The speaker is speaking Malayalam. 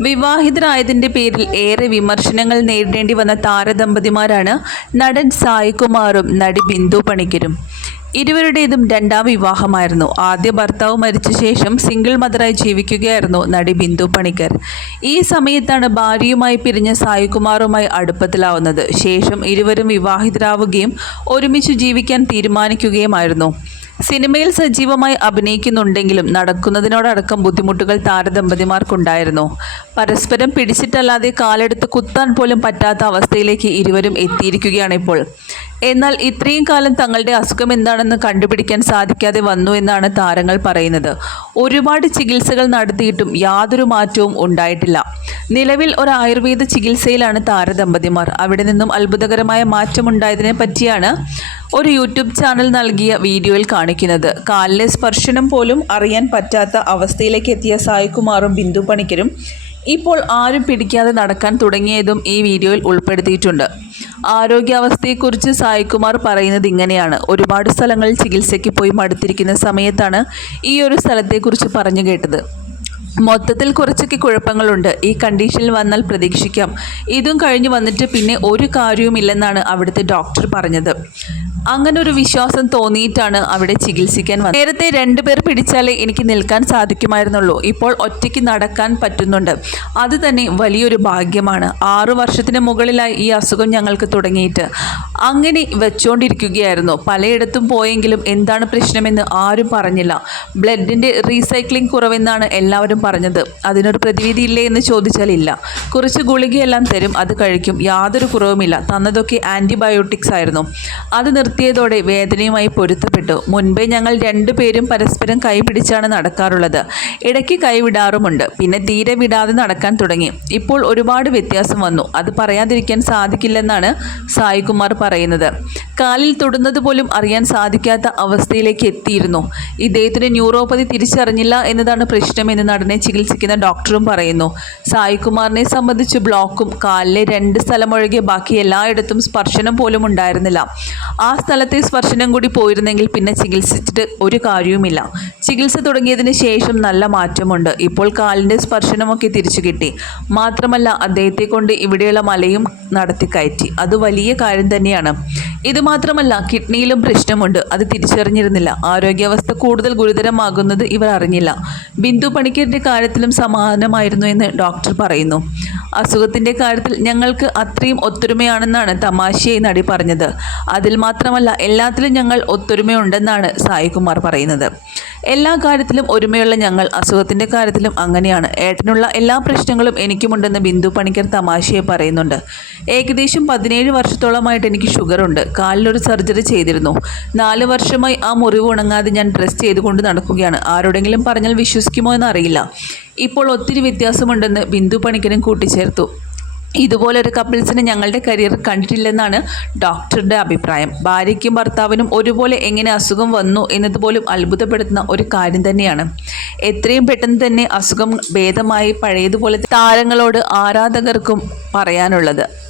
വിവാഹിതരായതിന്റെ പേരിൽ ഏറെ വിമർശനങ്ങൾ നേരിടേണ്ടി വന്ന താരദമ്പതിമാരാണ് നടൻ സായികുമാറും നടി ബിന്ദു പണിക്കരും. ഇരുവരുടേതും രണ്ടാം വിവാഹമായിരുന്നു. ആദ്യ ഭർത്താവ് മരിച്ച ശേഷം സിംഗിൾ മദറായി ജീവിക്കുകയായിരുന്നു നടി ബിന്ദു പണിക്കർ. ഈ സമയത്താണ് ഭാര്യയുമായി പിരിഞ്ഞ സായികുമാറുമായി അടുപ്പത്തിലാവുന്നത്. ശേഷം ഇരുവരും വിവാഹിതരാവുകയും ഒരുമിച്ച് ജീവിക്കാൻ തീരുമാനിക്കുകയുമായിരുന്നു. സിനിമയിൽ സജീവമായി അഭിനയിക്കുന്നുണ്ടെങ്കിലും നടക്കുന്നതിനോടടക്കം ബുദ്ധിമുട്ടുകൾ താരദമ്പതിമാർക്കുണ്ടായിരുന്നു. പരസ്പരം പിടിച്ചിട്ടല്ലാതെ കാലെടുത്ത് കുത്താൻ പോലും പറ്റാത്ത അവസ്ഥയിലേക്ക് ഇരുവരും എത്തിയിരിക്കുകയാണ് ഇപ്പോൾ. എന്നാൽ ഇത്രയും കാലം തങ്ങളുടെ അസുഖം എന്താണെന്ന് കണ്ടുപിടിക്കാൻ സാധിക്കാതെ വന്നു എന്നാണ് താരങ്ങൾ പറയുന്നത്. ഒരുപാട് ചികിത്സകൾ നടത്തിയിട്ടും യാതൊരു മാറ്റവും ഉണ്ടായിട്ടില്ല. നിലവിൽ ഒരു ആയുർവേദ ചികിത്സയിലാണ് താരദമ്പതിമാർ അവിടെ നിന്നും അത്ഭുതകരമായ മാറ്റമുണ്ടായതിനെ പറ്റിയാണ് ഒരു യൂട്യൂബ് ചാനൽ നൽകിയ വീഡിയോയിൽ കാണിക്കുന്നത്. കാലിലെ സ്പർശനം പോലും അറിയാൻ പറ്റാത്ത അവസ്ഥയിലേക്ക് എത്തിയ സായികുമാറും ബിന്ദു പണിക്കരും ഇപ്പോൾ ആരും പിടിക്കാതെ നടക്കാൻ തുടങ്ങിയതും ഈ വീഡിയോയിൽ ഉൾപ്പെടുത്തിയിട്ടുണ്ട്. ആരോഗ്യാവസ്ഥയെക്കുറിച്ച് സായികുമാർ പറയുന്നത് ഇങ്ങനെയാണ്. ഒരുപാട് സ്ഥലങ്ങളിൽ ചികിത്സയ്ക്ക് പോയി മടുത്തിരിക്കുന്ന സമയത്താണ് ഈ ഒരു സ്ഥലത്തെക്കുറിച്ച് പറഞ്ഞു കേട്ടത്. മൊത്തത്തിൽ കുറച്ചൊക്കെ കുഴപ്പങ്ങളുണ്ട്. ഈ കണ്ടീഷനിൽ വന്നാൽ പ്രതീക്ഷിക്കാം. ഇതും കഴിഞ്ഞു വന്നിട്ട് പിന്നെ ഒരു കാര്യവുമില്ലെന്നാണ് അവിടുത്തെ ഡോക്ടർ പറഞ്ഞത്. അങ്ങനെ ഒരു വിശ്വാസം തോന്നിയിട്ടാണ് അവിടെ ചികിത്സിക്കാൻ വന്നത്. നേരത്തെ രണ്ടുപേർ പിടിച്ചാലേ എനിക്ക് നിൽക്കാൻ സാധിക്കുമായിരുന്നുള്ളൂ. ഇപ്പോൾ ഒറ്റയ്ക്ക് നടക്കാൻ പറ്റുന്നുണ്ട്. അത് തന്നെ വലിയൊരു ഭാഗ്യമാണ്. ആറു വർഷത്തിന് മുകളിലായി ഈ അസുഖം ഞങ്ങൾക്ക് തുടങ്ങിയിട്ട്. അങ്ങനെ വെച്ചുകൊണ്ടിരിക്കുകയായിരുന്നു പലയിടത്തും പോയെങ്കിലും എന്താണ് പ്രശ്നമെന്ന് ആരും പറഞ്ഞില്ല. ബ്ലഡിന്റെ റീസൈക്ലിംഗ് കുറവെന്നാണ് എല്ലാവരും പറഞ്ഞത്. അതിനൊരു പ്രതിവിധി ഇല്ലേ എന്ന് ചോദിച്ചാൽ ഇല്ല. കുറച്ച് ഗുളികയെല്ലാം തരും അത് കഴിക്കും. യാതൊരു കുറവുമില്ല. തന്നതൊക്കെ ആന്റിബയോട്ടിക്സ് ആയിരുന്നു. അത് നിർത്തിയതോടെ വേദനയുമായി പൊരുത്തപ്പെട്ടു. മുൻപേ ഞങ്ങൾ രണ്ടുപേരും പരസ്പരം കൈപിടിച്ചാണ് നടക്കാറുള്ളത്. ഇടയ്ക്ക് കൈവിടാറുമുണ്ട്. പിന്നെ തീരെ വിടാതെ നടക്കാൻ തുടങ്ങി. ഇപ്പോൾ ഒരുപാട് വ്യത്യാസം വന്നു. അത് പറയാതിരിക്കാൻ സാധിക്കില്ലെന്നാണ് സായികുമാർ പറയുന്നത്. കാലിൽ തൊടുന്നത് പോലും അറിയാൻ സാധിക്കാത്ത അവസ്ഥയിലേക്ക് എത്തിയിരുന്നു. ഇദ്ദേഹത്തിന് ന്യൂറോപ്പതി തിരിച്ചറിഞ്ഞില്ല എന്നതാണ് പ്രശ്നമെന്ന് നടനെ ചികിത്സിക്കുന്ന ഡോക്ടറും പറയുന്നു. സായികുമാറിനെ സംബന്ധിച്ച് ബ്ലോക്കും കാലിലെ രണ്ട് സ്ഥലമൊഴികെ ബാക്കി എല്ലായിടത്തും സ്പർശനം പോലും ഉണ്ടായിരുന്നില്ല. ആ സ്ഥലത്തെ സ്പർശനം കൂടി പോയിരുന്നെങ്കിൽ പിന്നെ ചികിത്സിച്ചിട്ട് ഒരു കാര്യവുമില്ല. ചികിത്സ തുടങ്ങിയതിന് ശേഷം നല്ല മാറ്റമുണ്ട്. ഇപ്പോൾ കാലിന്റെ സ്പർശനമൊക്കെ തിരിച്ചു കിട്ടി. മാത്രമല്ല അദ്ദേഹത്തെ കൊണ്ട് ഇവിടെയുള്ള മലയും നടത്തി കയറ്റി അത് വലിയ കാര്യം തന്നെയാണ്. ഇത് മാത്രമല്ല കിഡ്നിയിലും പ്രശ്നമുണ്ട്. അത് തിരിച്ചറിഞ്ഞിരുന്നില്ല. ആരോഗ്യാവസ്ഥ കൂടുതൽ ഗുരുതരമാകുന്നത് ഇവർ അറിഞ്ഞില്ല. ബിന്ദു പണിക്കരുടെ കാര്യത്തിലും സമാനമായിരുന്നു എന്ന് ഡോക്ടർ പറയുന്നു. അസുഖത്തിന്റെ കാര്യത്തിൽ ഞങ്ങൾക്ക് അത്രയും ഒത്തൊരുമയാണെന്നാണ് തമാശയായി നടി പറഞ്ഞത്. അതിൽ മാത്രമല്ല എല്ലാത്തിലും ഞങ്ങൾ ഒത്തൊരുമയുണ്ടെന്നാണ് സായികുമാർ പറയുന്നത്. എല്ലാ കാര്യത്തിലും ഒരുമയുള്ള ഞങ്ങൾ അസുഖത്തിന്റെ കാര്യത്തിലും അങ്ങനെയാണ്. ഏട്ടനുള്ള എല്ലാ പ്രശ്നങ്ങളും എനിക്കുമുണ്ടെന്ന് ബിന്ദു പണിക്കർ തമാശയെ പറയുന്നുണ്ട്. ഏകദേശം പതിനേഴ് വർഷത്തോളമായിട്ട് എനിക്ക് ഷുഗറുണ്ട്. കാലിലൊരു സർജറി ചെയ്തിരുന്നു. നാല് വർഷമായി ആ മുറിവ് ഉണങ്ങാതെ ഞാൻ ഡ്രസ് ചെയ്തുകൊണ്ട് നടക്കുകയാണ്. ആരോടെങ്കിലും പറഞ്ഞാൽ വിശ്വസിക്കുമോ എന്നറിയില്ല. ഇപ്പോൾ ഒത്തിരി വ്യത്യാസമുണ്ടെന്ന് ബിന്ദു പണിക്കരും കൂട്ടിച്ചേർത്തു. ഇതുപോലൊരു കപ്പിൾസിനെ ഞങ്ങളുടെ കരിയർ കണ്ടിട്ടില്ലെന്നാണ് ഡോക്ടറുടെ അഭിപ്രായം. ഭാര്യയ്ക്കും ഭർത്താവിനും ഒരുപോലെ എങ്ങനെ അസുഖം വന്നു എന്നതുപോലും അത്ഭുതപ്പെടുത്തുന്ന ഒരു കാര്യം തന്നെയാണ്. എത്രയും പെട്ടെന്ന് തന്നെ അസുഖം ഭേദമായി പഴയതുപോലെ താരങ്ങളോട് ആരാധകർക്കും പറയാനുള്ളത്.